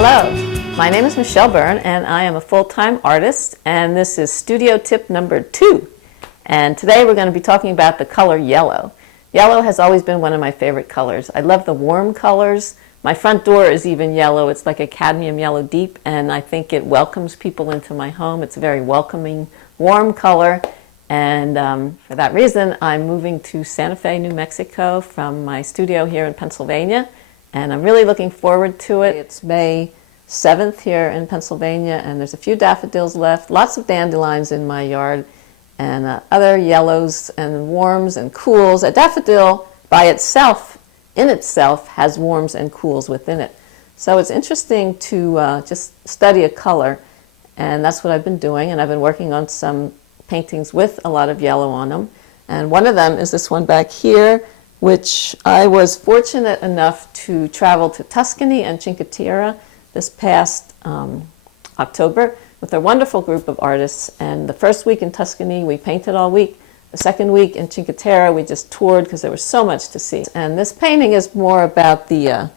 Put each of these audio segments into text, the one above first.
Hello, my name is Michele Byrne and I am a full-time artist, and this is studio tip number 2. And today we're going to be talking about the color yellow. Yellow has always been one of my favorite colors. I love the warm colors. My front door is even yellow. It's like a cadmium yellow deep, and I think it welcomes people into my home. It's a very welcoming, warm color, and for that reason I'm moving to Santa Fe, New Mexico from my studio here in Pennsylvania, and I'm really looking forward to it. It's May 7th here in Pennsylvania, and there's a few daffodils left, lots of dandelions in my yard, and other yellows and warms and cools. A daffodil by itself, in itself, has warms and cools within it. So it's interesting to just study a color, and that's what I've been doing, and I've been working on some paintings with a lot of yellow on them. And one of them is this one back here, which I was fortunate enough to travel to Tuscany and Cinque Terre this past October with a wonderful group of artists. And the first week in Tuscany we painted all week. The second week in Cinque Terre we just toured because there was so much to see. And this painting is more about the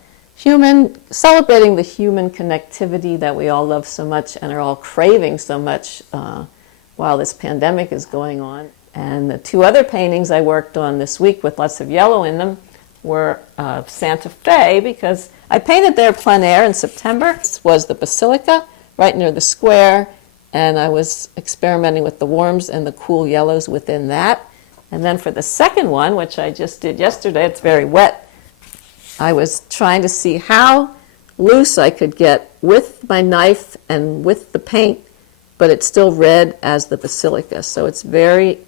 celebrating the human connectivity that we all love so much and are all craving so much while this pandemic is going on. And the two other paintings I worked on this week with lots of yellow in them were Santa Fe, because I painted there plein air in September. This was the Basilica right near the square, and I was experimenting with the warms and the cool yellows within that. And then for the second one, which I just did yesterday, it's very wet, I was trying to see how loose I could get with my knife and with the paint, but it's still red as the Basilica. So it's very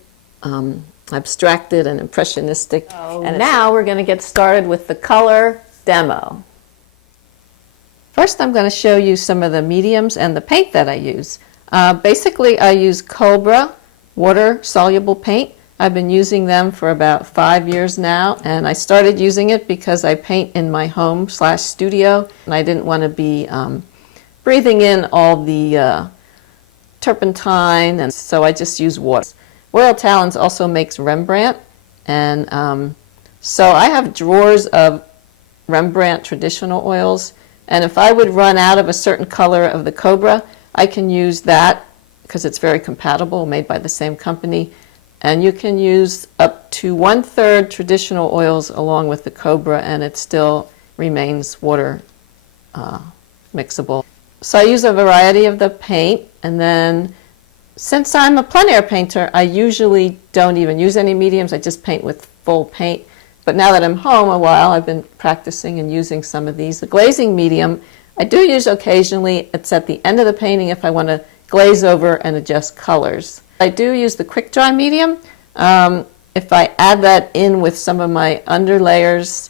abstracted and impressionistic. And now we're going to get started with the color demo. First I'm going to show you some of the mediums and the paint that I use. Basically I use COBRA water-soluble paint. I've been using them for about 5 years now, and I started using it because I paint in my home/studio, and I didn't want to be breathing in all the turpentine, and so I just use water. Royal Talens also makes Rembrandt, and so I have drawers of Rembrandt traditional oils, and if I would run out of a certain color of the COBRA, I can use that because it's very compatible, made by the same company, and you can use up to 1/3 traditional oils along with the COBRA, and it still remains water mixable. So I use a variety of the paint, and then since I'm a plein air painter, I usually don't even use any mediums. I just paint with full paint. But now that I'm home a while, I've been practicing and using some of these. The glazing medium, I do use occasionally. It's at the end of the painting if I want to glaze over and adjust colors. I do use the quick dry medium. If I add that in with some of my underlayers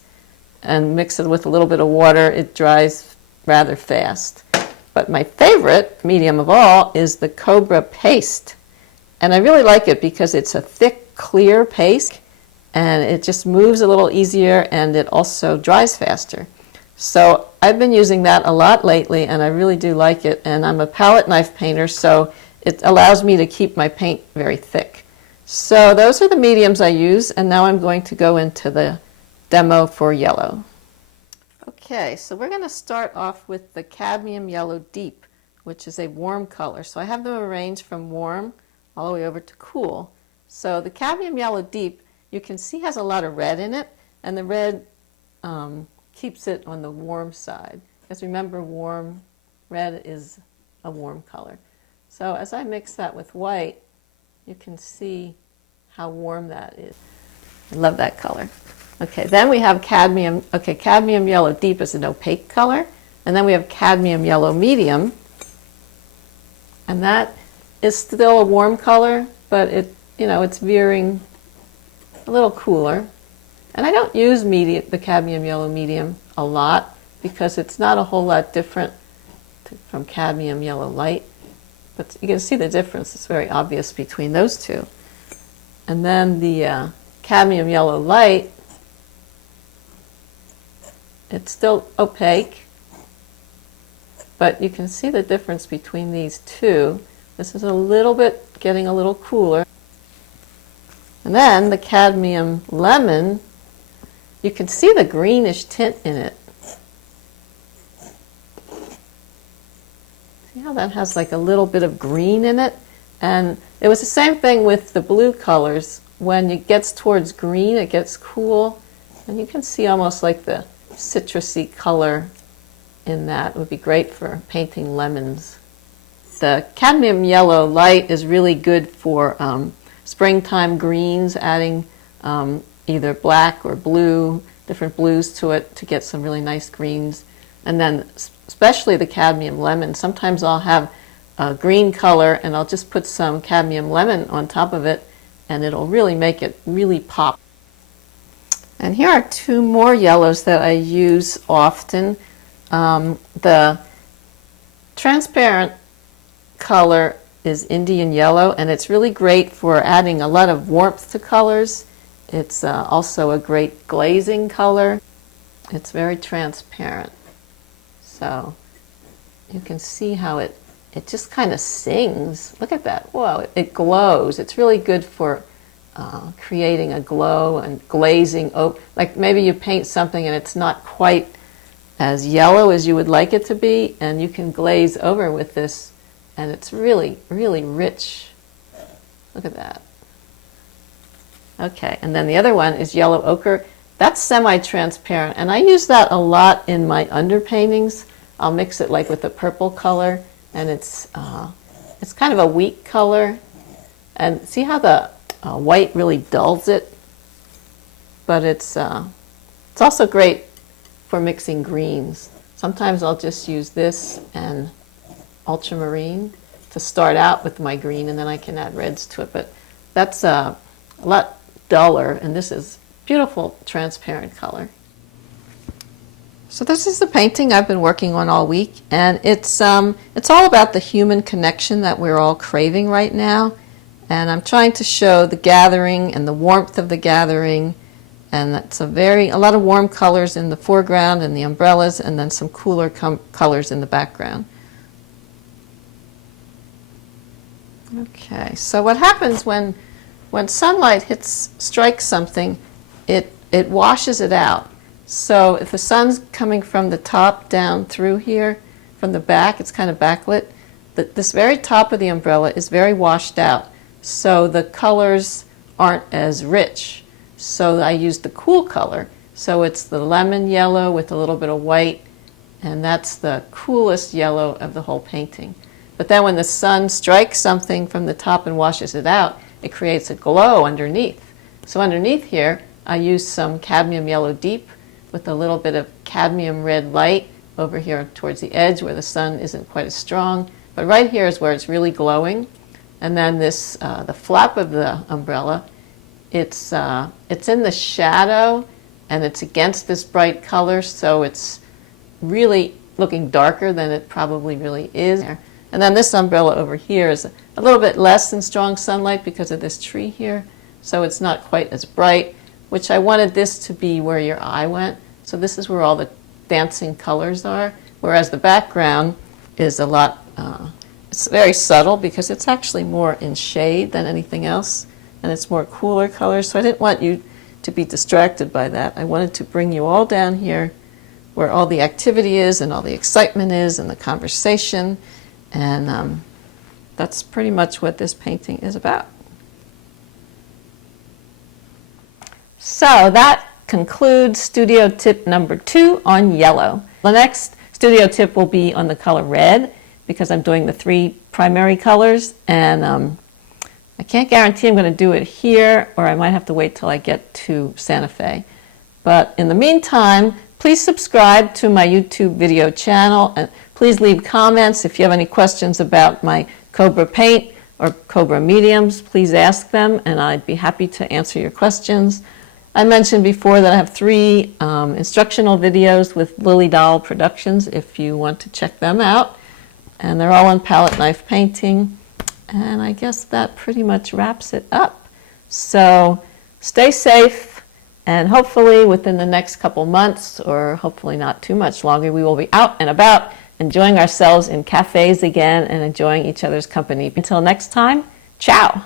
and mix it with a little bit of water, it dries rather fast. But my favorite medium of all is the COBRA Paste. And I really like it because it's a thick, clear paste, and it just moves a little easier, and it also dries faster. So I've been using that a lot lately, and I really do like it. And I'm a palette knife painter, so it allows me to keep my paint very thick. So those are the mediums I use, and now I'm going to go into the demo for yellow. Okay, so we're going to start off with the Cadmium Yellow Deep, which is a warm color. So I have them arranged from warm all the way over to cool. So the Cadmium Yellow Deep, you can see, has a lot of red in it, and the red keeps it on the warm side. Because remember, red is a warm color. So as I mix that with white, you can see how warm that is. I love that color. Okay, then we have cadmium. Okay, Cadmium Yellow Deep is an opaque color, and then we have Cadmium Yellow Medium, and that is still a warm color, but it's veering a little cooler. And I don't use the Cadmium Yellow Medium a lot because it's not a whole lot different from Cadmium Yellow Light, but you can see the difference. It's very obvious between those two. And then the Cadmium Yellow Light, it's still opaque, but you can see the difference between these two. This is a little bit getting a little cooler. And then the Cadmium Lemon, you can see the greenish tint in it. how that has like a little bit of green in it. And it was the same thing with the blue colors. When it gets towards green, it gets cool. And you can see almost like the citrusy color in that. It would be great for painting lemons. The cadmium yellow light is really good for springtime greens, adding either black or blue, different blues to it to get some really nice greens. And then especially the cadmium lemon. Sometimes I'll have a green color and I'll just put some cadmium lemon on top of it and it'll really make it really pop. And here are two more yellows that I use often. The transparent color is Indian yellow, and it's really great for adding a lot of warmth to colors. It's also a great glazing color. It's very transparent. So you can see how it just kind of sings. Look at that. Whoa, it glows. It's really good for creating a glow and glazing. Like maybe you paint something and it's not quite as yellow as you would like it to be, and you can glaze over with this, and it's really, really rich. Look at that. Okay, and then the other one is yellow ochre. That's semi-transparent, and I use that a lot in my underpaintings. I'll mix it like with a purple color, and it's kind of a weak color. And see how the white really dulls it? But it's also great for mixing greens. Sometimes I'll just use this and ultramarine to start out with my green, and then I can add reds to it. But that's a lot duller, and this is beautiful transparent color. So this is the painting I've been working on all week, and it's all about the human connection that we're all craving right now. And I'm trying to show the gathering and the warmth of the gathering, and that's a lot of warm colors in the foreground and the umbrellas, and then some cooler colors in the background. Okay, so what happens when sunlight strikes something, it washes it out. So if the sun's coming from the top down through here, from the back, it's kind of backlit, this very top of the umbrella is very washed out. So the colors aren't as rich. So I used the cool color. So it's the lemon yellow with a little bit of white, and that's the coolest yellow of the whole painting. But then when the sun strikes something from the top and washes it out, it creates a glow underneath. So underneath here, I used some cadmium yellow deep with a little bit of cadmium red light over here towards the edge where the sun isn't quite as strong. But right here is where it's really glowing. And then this, the flap of the umbrella, it's in the shadow and it's against this bright color, so it's really looking darker than it probably really is. And then this umbrella over here is a little bit less than strong sunlight because of this tree here, so it's not quite as bright, which I wanted this to be where your eye went. So this is where all the dancing colors are, whereas the background is a lot, it's very subtle because it's actually more in shade than anything else, and it's more cooler colors. So I didn't want you to be distracted by that. I wanted to bring you all down here where all the activity is and all the excitement is and the conversation, and that's pretty much what this painting is about. So that concludes studio tip number 2 on yellow. The next studio tip will be on the color red, because I'm doing the 3 primary colors, and I can't guarantee I'm going to do it here, or I might have to wait till I get to Santa Fe. But in the meantime, please subscribe to my YouTube video channel, and please leave comments. If you have any questions about my COBRA paint or COBRA mediums, please ask them, and I'd be happy to answer your questions. I mentioned before that I have 3 instructional videos with Liliedahl Productions if you want to check them out. And they're all on palette knife painting. And I guess that pretty much wraps it up. So stay safe, and hopefully within the next couple months, or hopefully not too much longer, we will be out and about enjoying ourselves in cafes again and enjoying each other's company. Until next time, ciao.